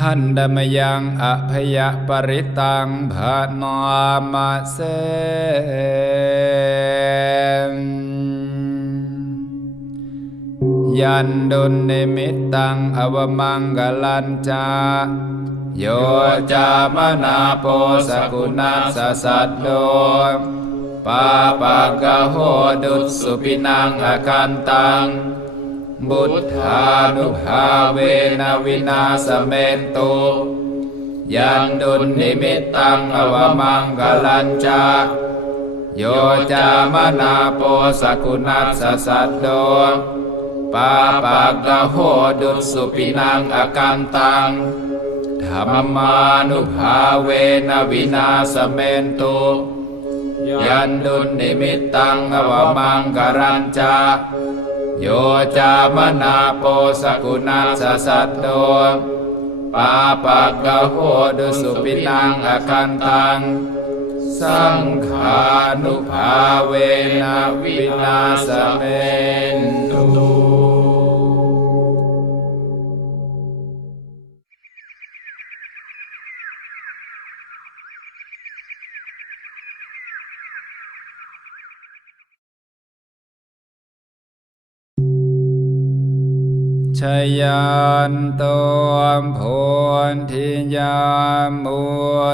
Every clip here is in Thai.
หันดมยังอภยปริตังภานามาเสยันดุลนิมิตตังอวมังกลัญจาโยจามนาโปสกุณัสสะสัตโดปาปากะโหดุสุปินังอคันตัง บุทธานุภาเวนะ วินาสเมนตุยังดุลนิมิตตังอวมังกลัญจาโยจามนาโปสกุณัสสะสัตโดปาปากะโหดุสุปินังอากันตังธรรมานุภาเวนะวินาสเมนตุยันดุลนิมิตตังอวมังกรัญจา โยจามนาโปสกุณัสสะสัตโตปาปะกะโหดุสุปินังอคันตัง สังขานุภาเวนะวินาสเมน ชยันตัวผลทิยามมู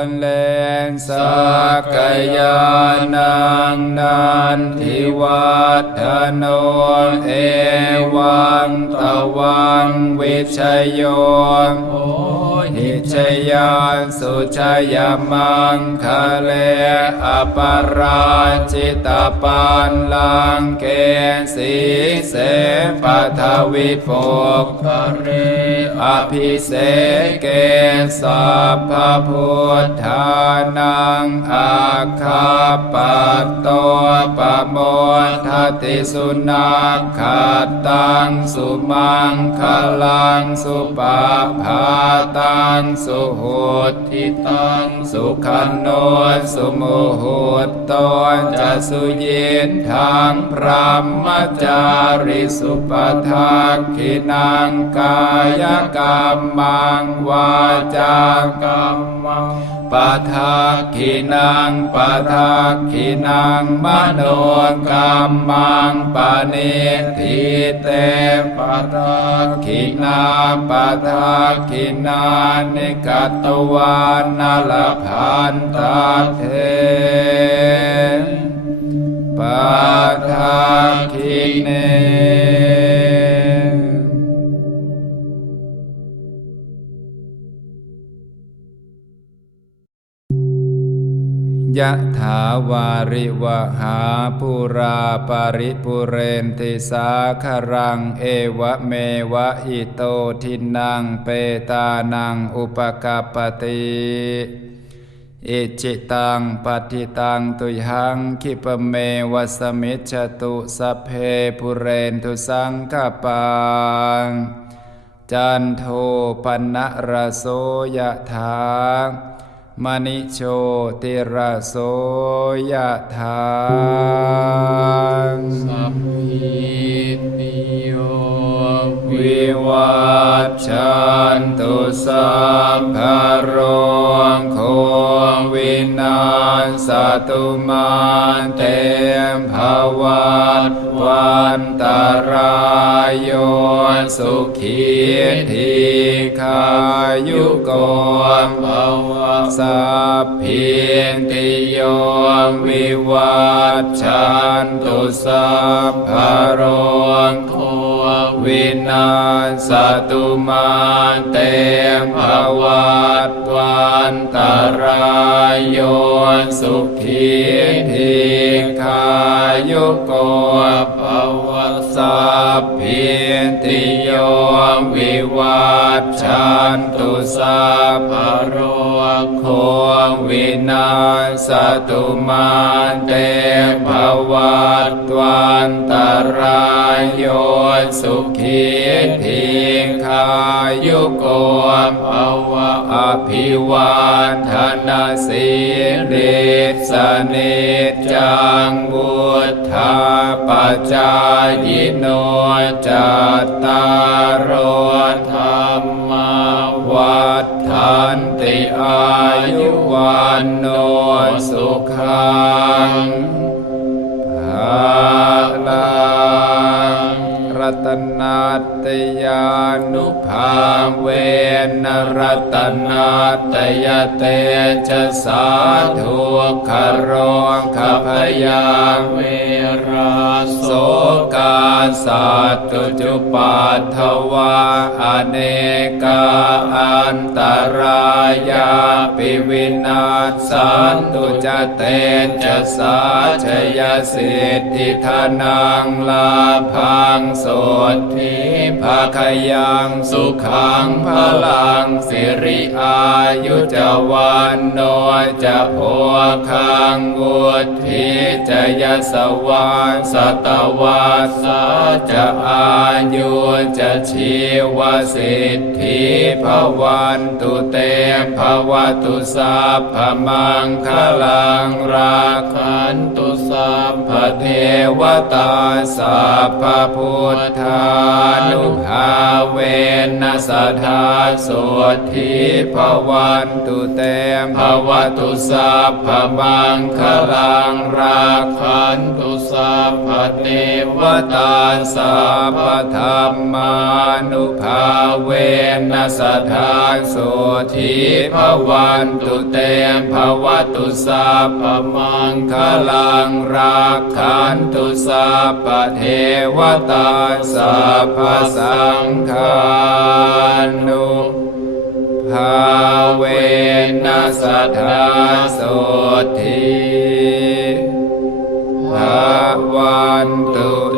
ลเลนสักยานังนันทิวัฒโนเอวังตวังวิชโย หิชยานสุชยมังคะเลอปราชิตาปันลังเกสีเสปัทวิโภคเรอภิเสเกสัพพพุทธานังอาคาปัตโตปโมทติสุนัขขัดตังสุมังคลังสุปาภาตังสุโหติตังสุขันโนสุโมโหตตนจะสุเยนทางพรามจาริสุปทักขินังกายกรรมังวาจากรรมัง ปะทักขินังปะทักขินังมโนกรรมังปะเนทิเตปะทักขินาปะทักขินานิกัตวานาลพันตาเทปะทักขิเน ยะถาวาริวหาปุราปาริปุเรนติสาคารังเอวะเมวะอิโตทินังเปตานังอุปกาปติอิจิตังปฏิตังตุหังคิปเมวสมิจตุสัพเพปุเรนตุสังกปาจันโทปนะระโสยะถา มณิโชติระโสยะถาสัพพิติโยวิวัชชันตุสัพพโรโควินา ศตุมาเตมภวัตวันตรายโยสุขีทีขายุโกภวะสัพพิติโยวิวัชชันตุสัพพะโรโควินาศตุมาเตมภวัตวันตรายโยสุขีทีขายุโกภว สัพพิติโยวิวัชชันตุสัพพะโรโควินาศตุมาเตภวัตวันตรายโยสุขีทีขายุโกภวะอภิวาทนาสิริสนิจจังบุทธาปจายโนจัตตารโอธรรมวัฏนติอายุวันโนสุขังภาลังรัตนาตยานุภาเวนรัตนาาตยเตชะสาธุคารองขพยาเวราโสกาสัตตุจุปัทวาอเนกาอันตรายาปิวินาศสันตุจเตจะสาชยสิทธิธนังลาพังโสทิภาคยังสุขังพลังสิริอายุจวันโนจะโพคังวุธิจะยสวาสตวาสาจะอายุจะชีวสิทธิภวันตุเตภวตุสัพพมังคลังราคันตุสัพพเทวตาสัพพพุทธาน นัสธาโสทิภวันตุเตมภวตุสัพพมังคลังราคันตุสัพพเทวตาสัพพธรรมานุภาเวนัสธาโสทิภวันตุเตมภวตุสัพพมังคลังราคันตุสัพพเทวตาสัพพสังฆานุภาเวนัสธาโสทิภาวันตุ